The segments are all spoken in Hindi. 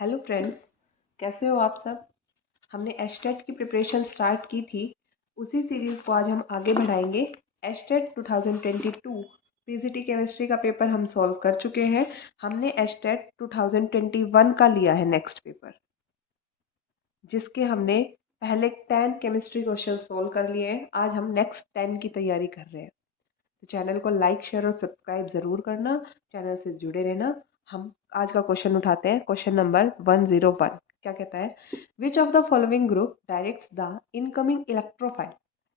हेलो फ्रेंड्स, कैसे हो आप सब। हमने एचटेट की प्रिपरेशन स्टार्ट की थी। उसी सीरीज़ को आज हम आगे बढ़ाएंगे। एचटेट 2022 पीजीटी केमिस्ट्री का पेपर हम सॉल्व कर चुके हैं। हमने एचटेट 2021 का लिया है नेक्स्ट पेपर, जिसके हमने पहले 10 केमिस्ट्री क्वेश्चन सॉल्व कर लिए हैं। आज हम नेक्स्ट 10 की तैयारी कर रहे हैं। तो चैनल को लाइक शेयर और सब्सक्राइब ज़रूर करना, चैनल से जुड़े रहना। हम आज का क्वेश्चन उठाते हैं। क्वेश्चन नंबर 101 क्या कहता है? Which of the following group directs the incoming electrophile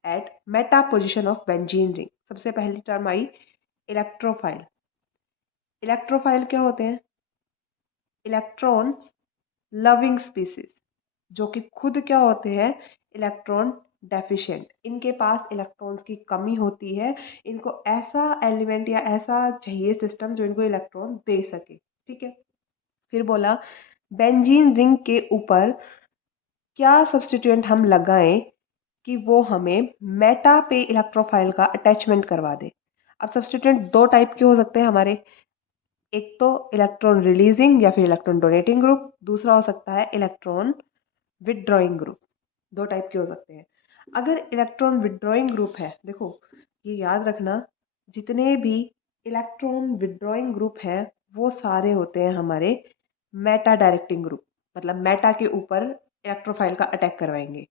at meta position of benzene ring. सबसे पहली टर्म आई इलेक्ट्रोफाइल। इलेक्ट्रोफाइल क्या होते हैं? इलेक्ट्रॉन लविंग स्पीसीज, जो कि खुद क्या होते हैं? Electron deficient. इनके पास इलेक्ट्रॉन्स की कमी होती है। इनको ऐसा एलिमेंट या ऐसा चाहिए सिस्टम जो इनको इलेक्ट्रॉन दे सके। ठीक है, फिर बोला बेंजीन रिंग के ऊपर क्या सब्स्टिट्यूएंट हम लगाएं कि वो हमें मेटा पे इलेक्ट्रोफाइल का अटैचमेंट करवा दे। अब सब्स्टिट्यूएंट दो टाइप के हो सकते हैं हमारे। एक तो इलेक्ट्रॉन रिलीजिंग या फिर इलेक्ट्रॉन डोनेटिंग ग्रुप, दूसरा हो सकता है इलेक्ट्रॉन विदड्रॉइंग ग्रुप। दो टाइप के हो सकते हैं। अगर इलेक्ट्रॉन विदड्रॉइंग ग्रुप है, देखो ये याद रखना, जितने भी इलेक्ट्रॉन विदड्रॉइंग ग्रुप हैं वो सारे होते हैं हमारे मेटा डायरेक्टिंग ग्रुप, मतलब मेटा के ऊपर इलेक्ट्रोफाइल का अटैक करवाएंगे।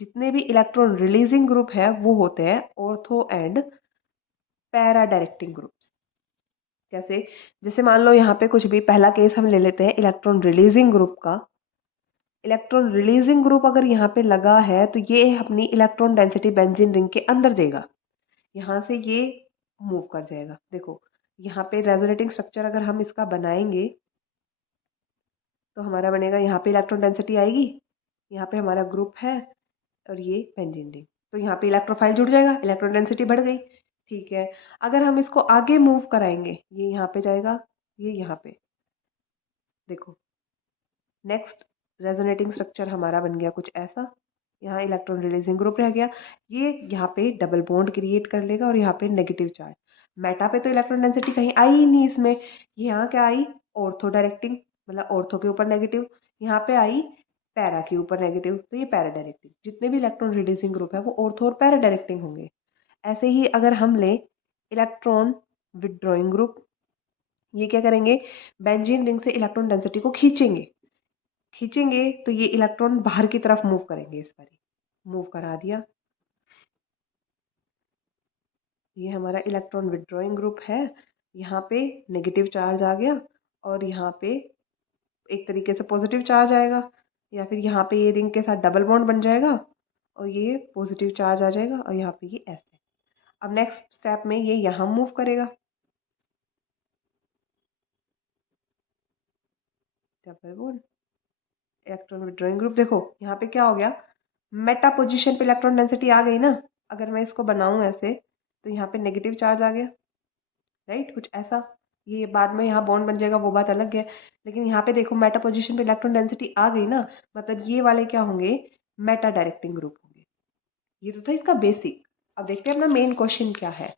जितने भी इलेक्ट्रॉन रिलीजिंग ग्रुप है वो होते हैं ortho and para directing groups. कैसे? जैसे मान लो यहाँ पे कुछ भी पहला केस हम ले लेते हैं इलेक्ट्रॉन रिलीजिंग ग्रुप का। इलेक्ट्रॉन रिलीजिंग ग्रुप अगर यहाँ पे लगा है तो ये अपनी इलेक्ट्रॉन डेंसिटी बेंजीन रिंग के अंदर देगा। यहाँ से ये मूव कर जाएगा। देखो यहाँ पे रेजोनेटिंग स्ट्रक्चर अगर हम इसका बनाएंगे तो हमारा बनेगा, यहाँ पे इलेक्ट्रॉन डेंसिटी आएगी, यहाँ पे हमारा ग्रुप है और ये बेंजीन रिंग। तो यहाँ पे इलेक्ट्रोफाइल जुड़ जाएगा, इलेक्ट्रॉन डेंसिटी बढ़ गई। ठीक है, अगर हम इसको आगे मूव कराएंगे, ये यहाँ पे जाएगा, ये यहाँ पे। देखो नेक्स्ट रेजोनेटिंग स्ट्रक्चर हमारा बन गया कुछ ऐसा। यहाँ इलेक्ट्रॉन रिलीजिंग ग्रुप रह गया। ये यहाँ पे डबल बॉन्ड क्रिएट कर लेगा और यहाँ पे नेगेटिव चार्ज। मेटा पे तो इलेक्ट्रॉन डेंसिटी कहीं आई ही नहीं इसमें। ये यहाँ क्या आई? ऑर्थो डायरेक्टिंग, मतलब ऑर्थो के ऊपर नेगेटिव। यहाँ पे आई पैरा के ऊपर नेगेटिव, तो ये पैरा डायरेक्टिंग। जितने भी इलेक्ट्रॉन रिलीजिंग ग्रुप है वो ऑर्थो और पैरा डायरेक्टिंग होंगे। ऐसे ही अगर हम ले इलेक्ट्रॉन विदड्रॉइंग ग्रुप, ये क्या करेंगे? बेंजीन रिंग से इलेक्ट्रॉन डेंसिटी को खींचेंगे। खींचेंगे तो ये इलेक्ट्रॉन बाहर की तरफ मूव करेंगे। इस बार मूव करा दिया। ये हमारा इलेक्ट्रॉन विदड्रॉइंग ग्रुप है। यहाँ पे नेगेटिव चार्ज आ गया और यहाँ पे एक तरीके से पॉजिटिव चार्ज आएगा, या फिर यहाँ पे ये रिंग के साथ डबल बॉन्ड बन जाएगा और ये पॉजिटिव चार्ज आ जाएगा और यहाँ पे ये ऐसे। अब नेक्स्ट स्टेप में ये यहाँ मूव करेगा, double bond electron withdrawing group. देखो यहाँ पे क्या हो गया? मेटा पोजीशन पे इलेक्ट्रॉन डेंसिटी आ गई ना। अगर मैं इसको बनाऊं ऐसे तो यहाँ पे नेगेटिव चार्ज आ गया, राइट, कुछ ऐसा। ये बाद में यहाँ बॉन्ड बन जाएगा, वो बात अलग है। लेकिन यहाँ पे देखो मेटा पोजीशन पे इलेक्ट्रॉन डेंसिटी आ गई ना, मतलब ये वाले क्या होंगे? मेटा डायरेक्टिंग ग्रुप होंगे। ये तो था इसका बेसिक। अब देखते हैं अपना मेन क्वेश्चन क्या है।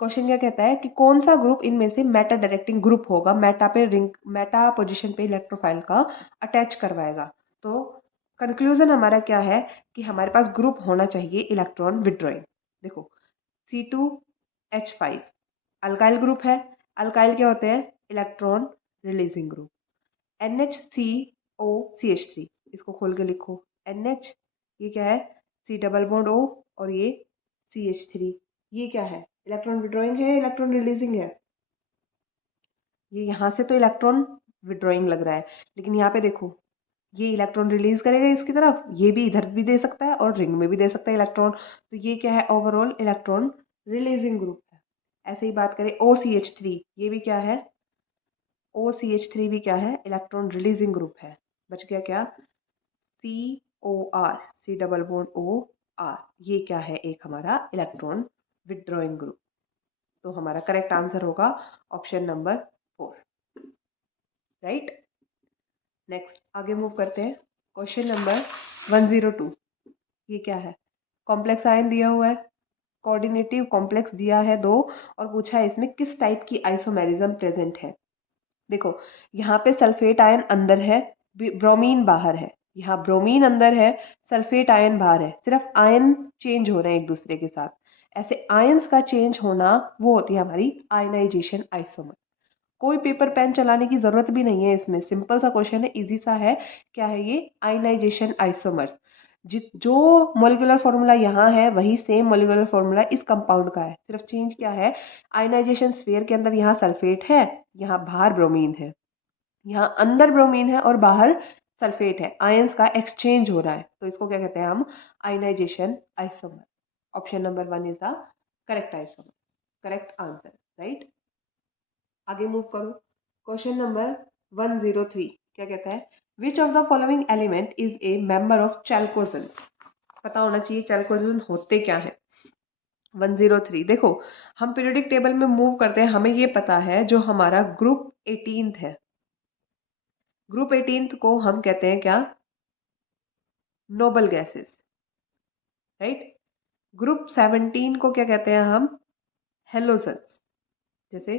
क्वेश्चन क्या कहता है कि कौन सा ग्रुप इनमें से मेटा डायरेक्टिंग ग्रुप होगा, मेटा पे रिंग, मेटा पोजीशन पे इलेक्ट्रोफाइल का अटैच करवाएगा। तो कंक्लूजन हमारा क्या है कि हमारे पास ग्रुप होना चाहिए इलेक्ट्रॉन विदड्रॉइंग। देखो C2H5 अल्काइल ग्रुप है। अल्काइल क्या होते हैं? Electron releasing group. NHCOCH3, इसको खोल के लिखो। NH ये क्या है? C डबल बॉन्ड O और ये CH3। ये क्या है? इलेक्ट्रॉन विड्रॉइंग है, इलेक्ट्रॉन रिलीजिंग है? ये यहाँ से तो इलेक्ट्रॉन विड्रॉइंग लग रहा है, लेकिन यहाँ पे देखो ये इलेक्ट्रॉन रिलीज करेगा इसकी तरफ, ये भी इधर भी दे सकता है और रिंग में भी दे सकता है इलेक्ट्रॉन। तो ये क्या है? ओवरऑल इलेक्ट्रॉन रिलीजिंग ग्रुप है। ऐसे ही बात करें OCH3, ये भी क्या है? OCH3 भी क्या है? इलेक्ट्रॉन रिलीजिंग ग्रुप है। बच गया क्या? COR, C double bond OR, ये क्या है? एक हमारा इलेक्ट्रॉन विड्रॉइंग ग्रुप। तो हमारा करेक्ट आंसर होगा ऑप्शन नंबर 4, राइट। नेक्स्ट आगे मूव करते हैं। क्वेश्चन नंबर 102, ये क्या है? कॉम्प्लेक्स आयन दिया हुआ है, कोऑर्डिनेटिव कॉम्प्लेक्स दिया है दो, और पूछा है इसमें किस टाइप की आइसोमेरिज्म प्रेजेंट है। देखो यहाँ पे सल्फेट आयन अंदर है, ब्रोमीन बाहर है, यहाँ ब्रोमीन अंदर है, सल्फेट आयन बाहर है, सिर्फ आयन चेंज हो रहे हैं एक दूसरे के साथ। ऐसे आयंस का चेंज होना वो होती है हमारी आयनाइजेशन आइसोमर। कोई पेपर पेन चलाने की जरूरत भी नहीं है इसमें, सिंपल सा क्वेश्चन है, इजी सा है। क्या है ये? Ionisation isomers. जो मॉलिक्यूलर फॉर्मूला यहाँ है वही सेम मॉलिक्यूलर फॉर्मूला इस कंपाउंड का है, सिर्फ चेंज क्या है? आयनाइजेशन स्फीयर के अंदर यहाँ सल्फेट है, यहाँ बाहर ब्रोमीन है, यहाँ अंदर ब्रोमीन है और बाहर सल्फेट है, आयंस का एक्सचेंज हो रहा है, तो इसको क्या कहते हैं हम? Ionisation isomer. Option number 1 is the correct isomer, correct answer, right. आगे मूव करो। क्वेश्चन नंबर 103 क्या कहता है? Which of the following element is a member of chalcogens? पता होना चाहिए चैल्कोजेन होते क्या है। 103 देखो, हम पीरियोडिक टेबल में मूव करते हैं, हमें ये पता है जो हमारा ग्रुप 18 है, ग्रुप 18 को हम कहते हैं क्या? Noble gases, right. ग्रुप 17 को क्या कहते हैं हम? हेलोजेंस। जैसे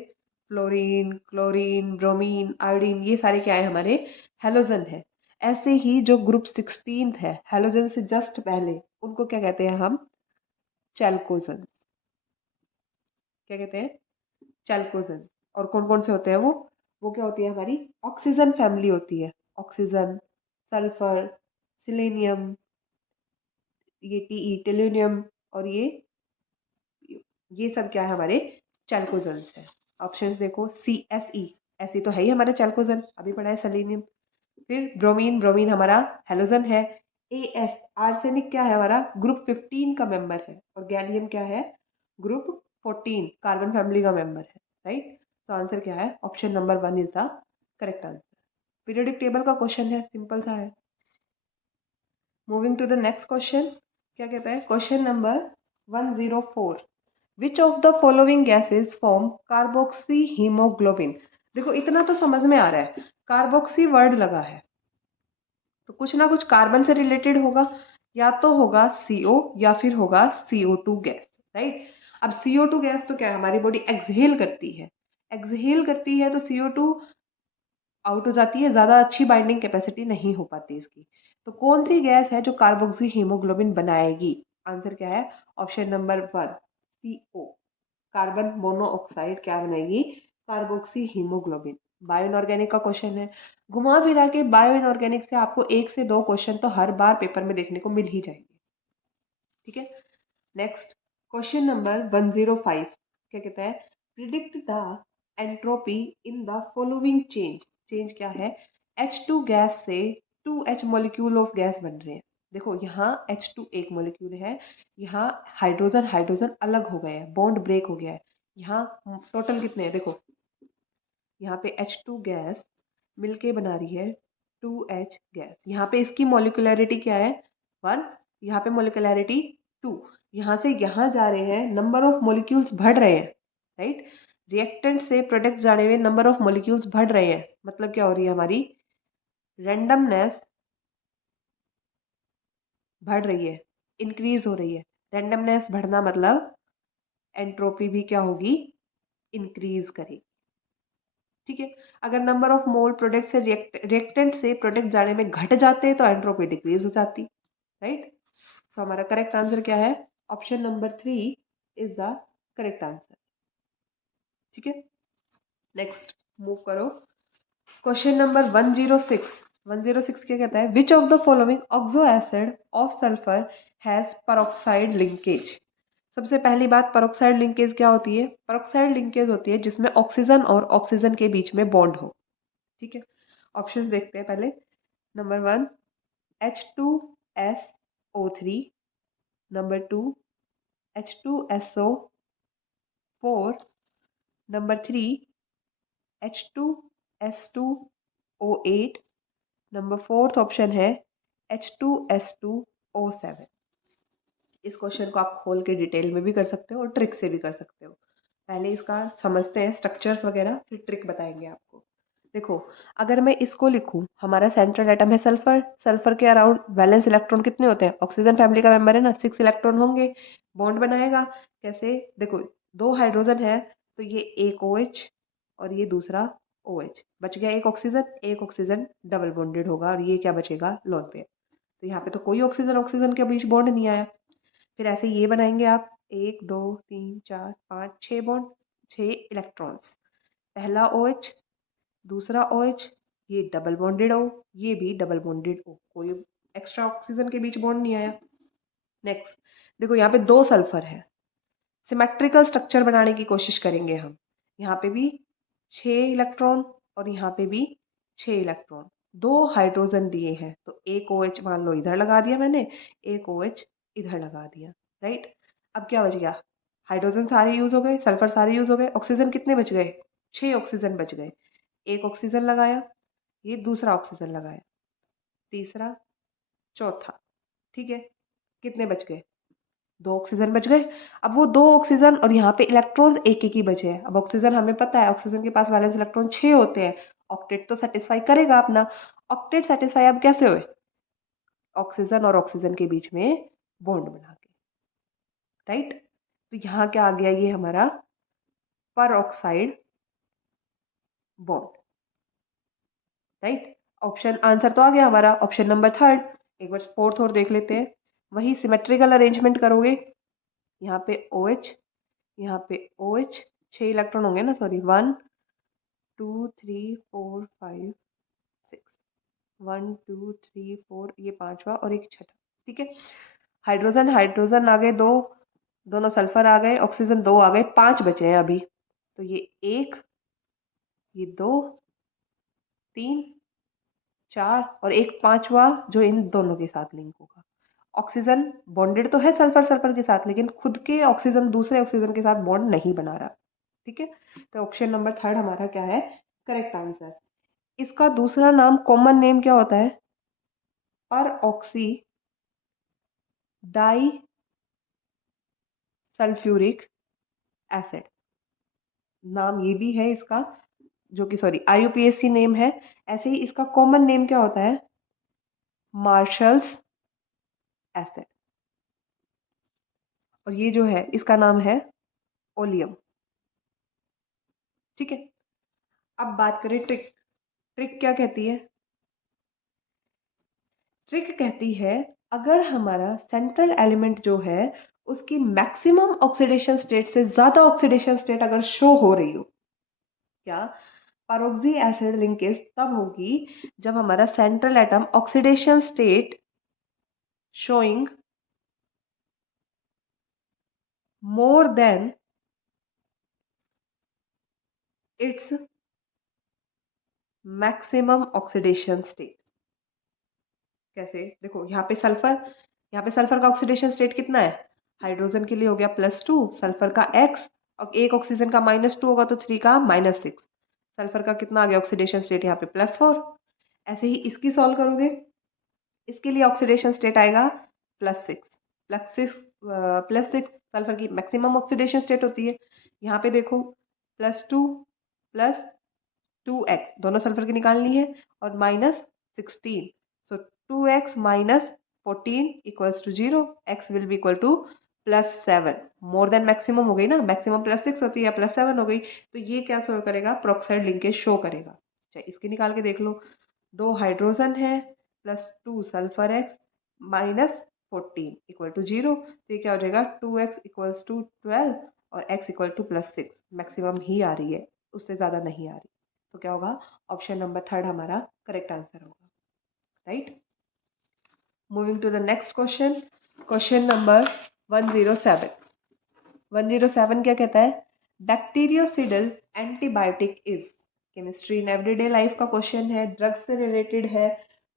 फ्लोरीन, क्लोरीन, ब्रोमीन, आयोडीन, ये सारे क्या है? हमारे हेलोजन है। ऐसे ही जो ग्रुप 16 है, हेलोजन से जस्ट पहले, उनको क्या कहते हैं हम? चैल्कोजेंस। क्या कहते हैं? चैल्कोजेंस। और कौन कौन से होते हैं वो क्या होती है? हमारी ऑक्सीजन फैमिली होती है। ऑक्सीजन, सल्फर, सिलेनियम, ये टी टेलुनियम, और ये सब क्या है? हमारे चैल्कोजेंस है। ऑप्शंस देखो, CSE, ऐसी तो है ही हमारे चैल्कोजेन, अभी पढ़ा है सेलेनियम। फिर ब्रोमीन, ब्रोमीन हमारा हेलोजन है। AS, आर्सेनिक क्या है? हमारा ग्रुप 15 का मेंबर है। और गैलियम क्या है? ग्रुप 14, कार्बन फैमिली का मेंबर है, राइट। तो आंसर क्या है? Option number 1 is the correct answer. Periodic table का क्वेश्चन है, सिंपल सा है। Moving to the next question, क्या कहता है? Question number 104, which of the following gases form carboxyhaemoglobin? देखो इतना तो समझ में आ रहा है, कार्बोक्सी वर्ड लगा है तो कुछ ना कुछ कार्बन से रिलेटेड होगा, या तो होगा CO या फिर होगा CO2 गैस, राइट। अब CO2 गैस तो क्या है? हमारी बॉडी एक्सहेल करती है, एक्सहेल करती है तो CO2 आउट हो जाती है, ज़्यादा अच्छी बाइंडिंग कैपेसिटी नहीं हो पाती इसकी। तो कौन सी गैस है जो कार्बोक्सी हीमोग्लोबिन बनाएगी? आंसर क्या है? Option number 1, CO, carbon monoxide क्या बनाएगी? Carboxy haemoglobin. बायो इनऑर्गेनिक का क्वेश्चन है, घुमा फिरा के बायो इनऑर्गेनिक से आपको 1 से 2 क्वेश्चन तो हर बार पेपर में देखने को मिल ही जाएंगे, ठीक है। नेक्स्ट, क्वेश्चन नंबर 105 क्या कहता है? Predict the entropy in the following change. Change क्या है? H2 गैस से 2H मॉलिक्यूल ऑफ गैस बन रहे हैं। देखो यहाँ H2 एक मॉलिक्यूल है, यहाँ हाइड्रोजन हाइड्रोजन अलग हो गए हैं, बॉन्ड ब्रेक हो गया है। यहाँ टोटल कितने हैं? देखो यहाँ पे H2 गैस मिलके बना रही है 2H गैस। यहाँ पे इसकी मॉलिक्यूलैरिटी क्या है? 1, यहाँ पे मॉलिक्यूलैरिटी 2। यहाँ से यहाँ जा रहे हैं, नंबर ऑफ मॉलिक्यूल्स बढ़ रहे हैं, राइट। रिएक्टेंट से प्रोडक्ट जाने में नंबर ऑफ मॉलिक्यूल्स बढ़ रहे हैं, मतलब क्या हो रही है? हमारी रैंडमनेस बढ़ रही है, इंक्रीज हो रही है। रैंडमनेस बढ़ना मतलब एंट्रोपी भी क्या होगी? इंक्रीज करेगी, ठीक है। अगर नंबर ऑफ मोल प्रोडक्ट से रिएक्टेंट से प्रोडक्ट जाने में घट जाते हैं तो एंट्रोपी डिक्रीज हो जाती, राइट। सो हमारा करेक्ट आंसर क्या है? Option number 3 is the correct answer, ठीक है। नेक्स्ट मूव करो। क्वेश्चन नंबर 106, 106 क्या कहता है? Which of the following oxo acid of sulphur has peroxide linkage? सबसे पहली बात, परऑक्साइड लिंकेज क्या होती है? परऑक्साइड लिंकेज होती है जिसमें ऑक्सीजन और ऑक्सीजन के बीच में बॉन्ड हो, ठीक है। ऑप्शंस देखते हैं पहले। Number 1 H2SO3, number 2 H2SO4, number 3 H2S2O8, number 4th option है H2S2O7। इस क्वेश्चन को आप खोल के डिटेल में भी कर सकते हो और ट्रिक से भी कर सकते हो। पहले इसका समझते हैं स्ट्रक्चर्स वगैरह, फिर ट्रिक बताएंगे आपको। देखो, अगर मैं इसको लिखूं, हमारा सेंट्रल एटम है सल्फर, सल्फर के अराउंड वैलेंस इलेक्ट्रॉन कितने होते हैं? ऑक्सीजन फैमिली का मेंबर है ना, 6 इलेक्ट्रॉन होंगे। बॉन्ड बनाएगा कैसे? देखो, 2 हाइड्रोजन है तो ये एक OH और ये दूसरा OH बच गया, एक ऑक्सीजन डबल बॉन्डेड होगा और ये क्या बचेगा, लोन पेयर। तो यहाँ पे तो कोई ऑक्सीजन ऑक्सीजन के बीच बॉन्ड नहीं आया। फिर ऐसे ये बनाएंगे आप 1 2 3 4 5 6 बॉन्ड, 6 इलेक्ट्रॉन्स, पहला OH, दूसरा OH, ये डबल बॉन्डेड O, ये भी डबल बॉन्डेड O, कोई एक्स्ट्रा ऑक्सीजन के बीच बॉन्ड नहीं आया। नेक्स्ट देखो यहाँ पे 2 सल्फर है, सिमेट्रिकल स्ट्रक्चर बनाने की कोशिश करेंगे हम। यहाँ पे भी 6 इलेक्ट्रॉन और यहाँ पे भी 6 इलेक्ट्रॉन, 2 हाइड्रोजन दिए हैं, तो एक OH मान लो इधर लगा दिया मैंने, एक OH इधर लगा दिया, राइट। अब क्या बच गया, हाइड्रोजन सारे यूज हो गए, सल्फर सारे यूज हो गए, ऑक्सीजन कितने बच गए, 6 ऑक्सीजन बच गए। एक ऑक्सीजन लगाया, ये दूसरा ऑक्सीजन लगाया, तीसरा, चौथा, ठीक है, कितने बच गए, 2 ऑक्सीजन बच गए। अब वो 2 ऑक्सीजन और यहाँ पे इलेक्ट्रॉन्स एक एक ही बचे हैं। अब ऑक्सीजन हमें पता है, ऑक्सीजन के पास वैलेंस इलेक्ट्रॉन 6 होते हैं, ऑक्टेट तो सेटिस्फाई करेगा अपना। ऑक्टेट सेटिस्फाई अब कैसे हुए, ऑक्सीजन और ऑक्सीजन के बीच में बॉन्ड बना के, राइट। तो यहाँ क्या आ गया, ये हमारा पर oxide bond, right. Option answer तो आ गया हमारा ऑप्शन नंबर 3। एक बार फोर्थ और देख लेते हैं, वही सिमेट्रिकल अरेंजमेंट करोगे, यहाँ पे OH, यहाँ पे OH, 6 इलेक्ट्रॉन होंगे ना, सॉरी 1 2 3 4 5 6, 1 2 3 4, ये पांचवा और एक छठा, ठीक है। हाइड्रोजन हाइड्रोजन आ गए 2, दोनों सल्फर आ गए, ऑक्सीजन 2 आ गए, 5 बचे हैं अभी। तो ये 1, ये 2, 3, 4 और एक पांचवा जो इन दोनों के साथ लिंक होगा। ऑक्सीजन बॉन्डेड तो है सल्फर सल्फर के साथ, लेकिन खुद के ऑक्सीजन दूसरे ऑक्सीजन के साथ बॉन्ड नहीं बना रहा, ठीक है। तो ऑप्शन नंबर 3 हमारा क्या है, करेक्ट आंसर। इसका दूसरा नाम, कॉमन नेम क्या होता है, पर ऑक्सी डाई सल्फ्यूरिक एसिड, नाम ये भी है इसका, जो कि सॉरी IUPAC नेम है। ऐसे ही इसका कॉमन नेम क्या होता है, मार्शल्स एसिड, और ये जो है इसका नाम है ओलियम, ठीक है। अब बात करें ट्रिक, ट्रिक क्या कहती है, ट्रिक कहती है अगर हमारा सेंट्रल एलिमेंट जो है उसकी मैक्सिमम ऑक्सीडेशन स्टेट से ज्यादा ऑक्सीडेशन स्टेट अगर शो हो रही हो, क्या, पैरोक्सी एसिड लिंकेज तब होगी जब हमारा central atom oxidation state showing more than its maximum oxidation state. कैसे, देखो यहाँ पे सल्फर का ऑक्सीडेशन स्टेट कितना है, हाइड्रोजन के लिए हो गया +2, सल्फर का X, और एक ऑक्सीजन का -2 होगा तो 3 का -6, सल्फर का कितना आ गया ऑक्सीडेशन स्टेट यहाँ पे +4। ऐसे ही इसकी सॉल्व करोगे, इसके लिए ऑक्सीडेशन स्टेट आएगा +6, +6 सल्फर की मैक्सिमम ऑक्सीडेशन स्टेट होती है। यहाँ पे देखो +2 +2x, दोनों सल्फर की निकालनी है, और -16, so 2x - 14 equals to 0, x will be equal to +7, more than maximum हो गई ना, मैक्सिमम +6 होती है, +7 हो गई, तो ये क्या शो करेगा, प्रोक्साइड लिंकेज शो करेगा। अच्छा इसकी निकाल के देख लो, 2 हाइड्रोजन है +2 सल्फर x -14 इक्वल टू 0, तो ये क्या हो जाएगा, 2x इक्वल्स टू 12 और x इक्वल टू +6, मैक्सिमम ही आ रही है, उससे ज़्यादा नहीं आ रही। तो क्या होगा, ऑप्शन नंबर 3 हमारा करेक्ट आंसर होगा, right. Moving to the next question, question number 107। 107 क्या कहता है, bactericidal antibiotic is, chemistry in everyday life का क्वेश्चन है, ड्रग से रिलेटेड है,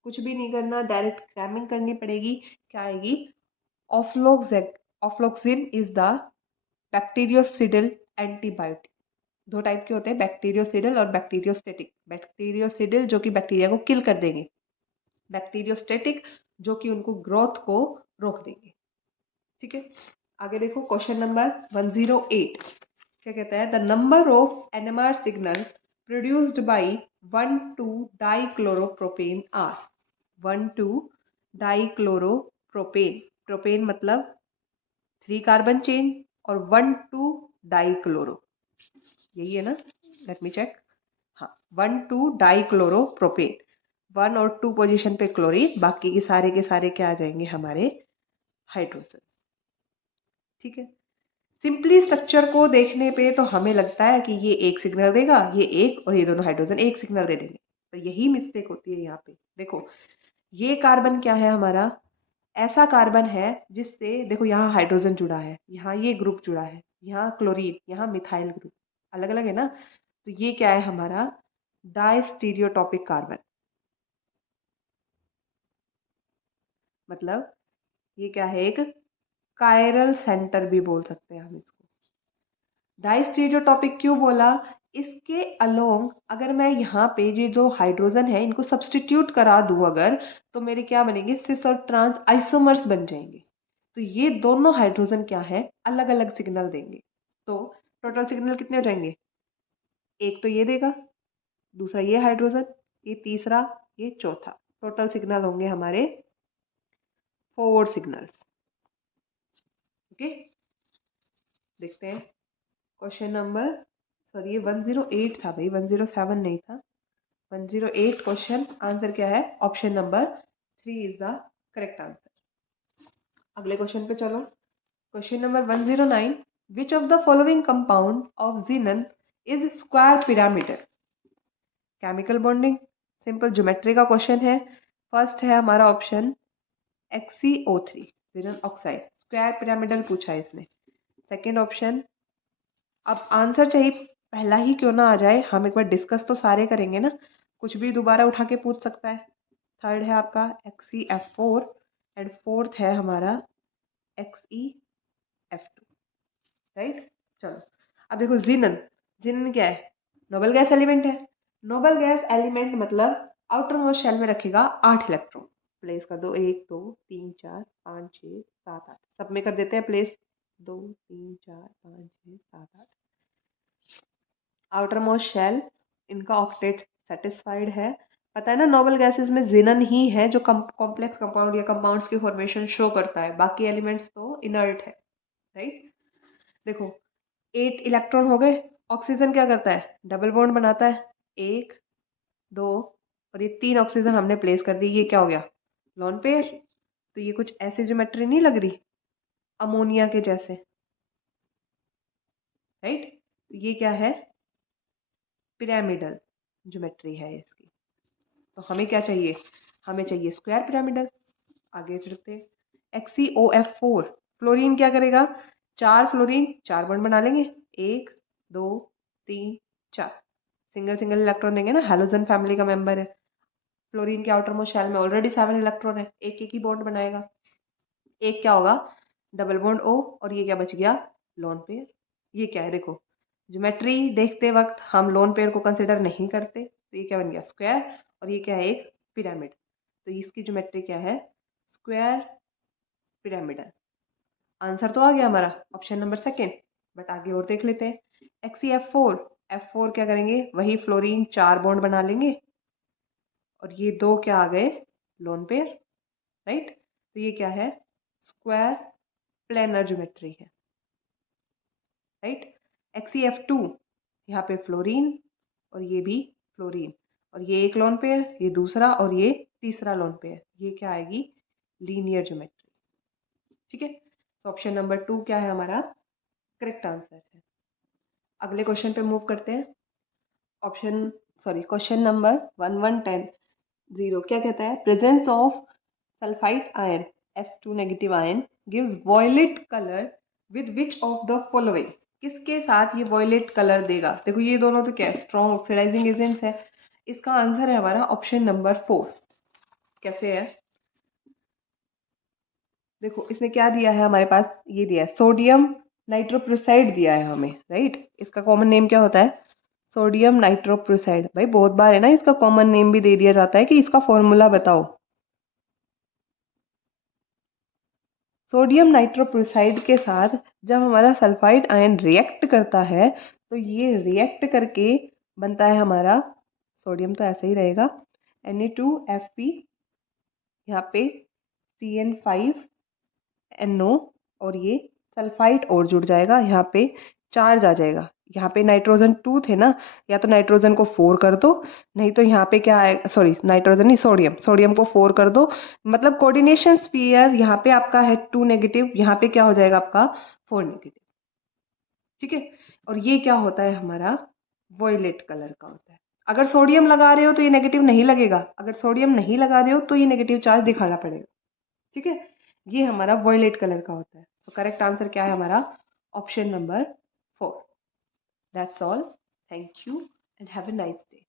कुछ भी नहीं करना, डायरेक्ट क्रैमिंग करनी पड़ेगी। क्या आएगी, ऑफ्लोक्सिन इज द बैक्टीरियोसिडल एंटीबायोटिक। दो टाइप के होते हैं, बैक्टीरियोसिडल और बैक्टीरियोस्टेटिक। बैक्टीरियोसिडल जो कि बैक्टीरिया को किल कर देंगे, बैक्टीरियोस्टेटिक जो कि उनको ग्रोथ को रोक देंगे, ठीक है। आगे देखो क्वेश्चन नंबर 108 क्या कहता है, the number of NMR signal produced by 1,2 dichloropropane are. 1,2 dichloropropane, propane मतलब 3 कार्बन चेन, और 1,2 डाइक्लोरो, यही है ना, लेट मी चेक, हाँ 1,2 डाइक्लोरोप्रोपेन, 1 और 2 पोजीशन पे क्लोरीन, बाकी के सारे क्या आ जाएंगे हमारे हाइड्रोजन। ठीक है, सिंपली स्ट्रक्चर को देखने पे तो हमें लगता है कि ये एक सिग्नल देगा, ये एक, और ये दोनों हाइड्रोजन एक सिग्नल दे देंगे, पर यही मिस्टेक होती है यहाँ पे। देखो ये कार्बन क्या है हमारा, ऐसा कार्बन है जिससे देखो यहाँ हाइड्रोजन जुड़ा है, यहाँ ये ग्रुप जुड़ा है, यहाँ क्लोरीन, यहाँ मिथाइल ग्रुप, अलग अलग है ना। तो ये क्या है हमारा डायस्टीरियोटॉपिक कार्बन, मतलब ये क्या है, एक कायरल सेंटर भी बोल सकते हैं हम इसको। डायस्टीरियोटॉपिक क्यों बोला, इसके अलोंग अगर मैं यहाँ पे ये जो हाइड्रोजन है इनको सब्सटीट्यूट करा दूं अगर, तो मेरे क्या बनेंगे, सिस और ट्रांस आइसोमर्स बन जाएंगे। तो ये दोनों हाइड्रोजन क्या है, अलग अलग सिग्नल देंगे। तो टोटल सिग्नल कितने हो जाएंगे, एक तो ये देगा, दूसरा ये हाइड्रोजन, ये तीसरा, ये चौथा, टोटल सिग्नल होंगे हमारे 4 सिग्नल्स। ओके, देखते हैं क्वेश्चन नंबर, सॉरी ये 108 था भाई, 107 नहीं था, 108 क्वेश्चन। आंसर क्या है, option number 3 is the correct answer. अगले क्वेश्चन पे चलो, question number 109, which of the following compound of xenon is square pyramidal. Chemical bonding, simple geometry का क्वेश्चन है। फर्स्ट है हमारा option XCO3 xenon oxide, square pyramidal पूछा है इसने। सेकेंड ऑप्शन, अब आंसर चाहिए पहला ही क्यों ना आ जाए, हम एक बार डिस्कस तो सारे करेंगे ना, कुछ भी दोबारा उठा के पूछ सकता है। थर्ड है आपका XeF4 एंड फोर्थ है हमारा XeF2, राइट। चलो अब देखो जीनन, जीनन क्या है, नोबल गैस एलिमेंट है। नोबल गैस एलिमेंट मतलब आउटर मोस्ट शेल में रखेगा 8 इलेक्ट्रॉन, प्लेस कर दो 1 2 3 4 5 6 7 8, सब में कर देते हैं प्लेस, 2 3 4 5 6 7 8। आउटर मोस्ट शेल इनका ऑक्टेट सेटिस्फाइड है। पता है ना, नोबल गैसेस में जिनन ही है जो कॉम्प्लेक्स कंपाउंड या कंपाउंड्स की फॉर्मेशन शो करता है, बाकी एलिमेंट्स तो इनर्ट है, राइट। देखो 8 इलेक्ट्रॉन हो गए, ऑक्सीजन क्या करता है, डबल बॉन्ड बनाता है, 1 2, और ये 3 ऑक्सीजन हमने प्लेस कर दी, ये क्या हो गया, लोन पेयर। तो ये कुछ ऐसी ज्योमेट्री नहीं लग रही अमोनिया के जैसे, राइट। तो ये क्या है, पिरामिडल ज्योमेट्री है इसकी। तो हमें क्या चाहिए, हमें चाहिए स्क्वायर पिरामिडल। आगे चलते, XeOF4, फ्लोरीन क्या करेगा, 4 फ्लोरीन 4 बॉन्ड बना लेंगे, 1 2 3 4, सिंगल सिंगल इलेक्ट्रॉन देंगे ना, हैलोजन फैमिली का मेंबर है। फ्लोरीन के आउटर मोस्ट शेल में ऑलरेडी 7 इलेक्ट्रॉन है, एक एक ही बॉन्ड बनाएगा, एक क्या होगा डबल बॉन्ड O, और ये क्या बच गया, लोन पेयर। ये क्या है, देखो ज्योमेट्री देखते वक्त हम लोन पेयर को कंसिडर नहीं करते, तो ये क्या बन गया स्क्वायर, और ये क्या है एक पिरामिड, तो इसकी ज्योमेट्री क्या है, स्क्वायर पिरामिडल। आंसर तो आ गया हमारा ऑप्शन नंबर सेकेंड, बट आगे और देख लेते हैं। XeF4, F4 क्या करेंगे, वही फ्लोरीन 4 बॉन्ड बना लेंगे, और ये 2 क्या आ गए, लोन पेयर, राइट। तो ये क्या है, स्क्वायर प्लेनर ज्योमेट्री है, राइट। XeF2, यहाँ पे फ्लोरीन, और ये भी फ्लोरीन, और ये एक लोन पेयर, ये दूसरा, और ये तीसरा लोन पेयर, ये क्या आएगी, लीनियर ज्योमेट्री। ठीक है, तो ऑप्शन नंबर 2 क्या है हमारा करेक्ट आंसर है। अगले क्वेश्चन पे मूव करते हैं। ऑप्शन सॉरी क्वेश्चन नंबर 1110 क्या कहता है, presence of sulphide ion S2 negative ion gives violet colour with which of the following, किसके साथ ये वॉयलेट कलर देगा। देखो ये दोनों तो क्या है, स्ट्रॉन्ग ऑक्सीडाइजिंग एजेंट्स है। इसका आंसर है हमारा ऑप्शन नंबर 4। कैसे है, देखो इसने क्या दिया है हमारे पास, ये दिया है सोडियम नाइट्रोप्रोसाइड दिया है हमें, राइट। इसका कॉमन नेम क्या होता है, सोडियम नाइट्रोप्रोसाइड। भाई बहुत बार है ना इसका कॉमन नेम भी दे दिया जाता है कि इसका फॉर्मूला बताओ। सोडियम नाइट्रोप्रोसाइड के साथ जब हमारा सल्फाइड आयन रिएक्ट करता है, तो ये रिएक्ट करके बनता है हमारा, सोडियम तो ऐसे ही रहेगा, Na2Fe, यहाँ पे CN5NO, और ये सल्फाइड और जुड़ जाएगा, यहाँ पे चार्ज आ जाएगा, यहाँ पे नाइट्रोजन 2 थे ना, या तो नाइट्रोजन को 4 कर दो, नहीं तो यहाँ पे क्या है, सॉरी नाइट्रोजन नहीं, सोडियम, सोडियम को 4 कर दो, मतलब कोऑर्डिनेशन स्फीयर यहाँ पे आपका है 2 नेगेटिव, यहाँ पे क्या हो जाएगा आपका 4 नेगेटिव। ठीक है, और ये क्या होता है हमारा वॉयलेट कलर का होता है। अगर सोडियम लगा रहे हो तो ये नेगेटिव नहीं लगेगा, अगर सोडियम नहीं लगा रहे हो तो ये नेगेटिव चार्ज दिखाना पड़ेगा। ठीक है, ये हमारा वॉयलेट कलर का होता है। तो करेक्ट आंसर क्या है हमारा, option number 4। That's all, thank you and have a nice day.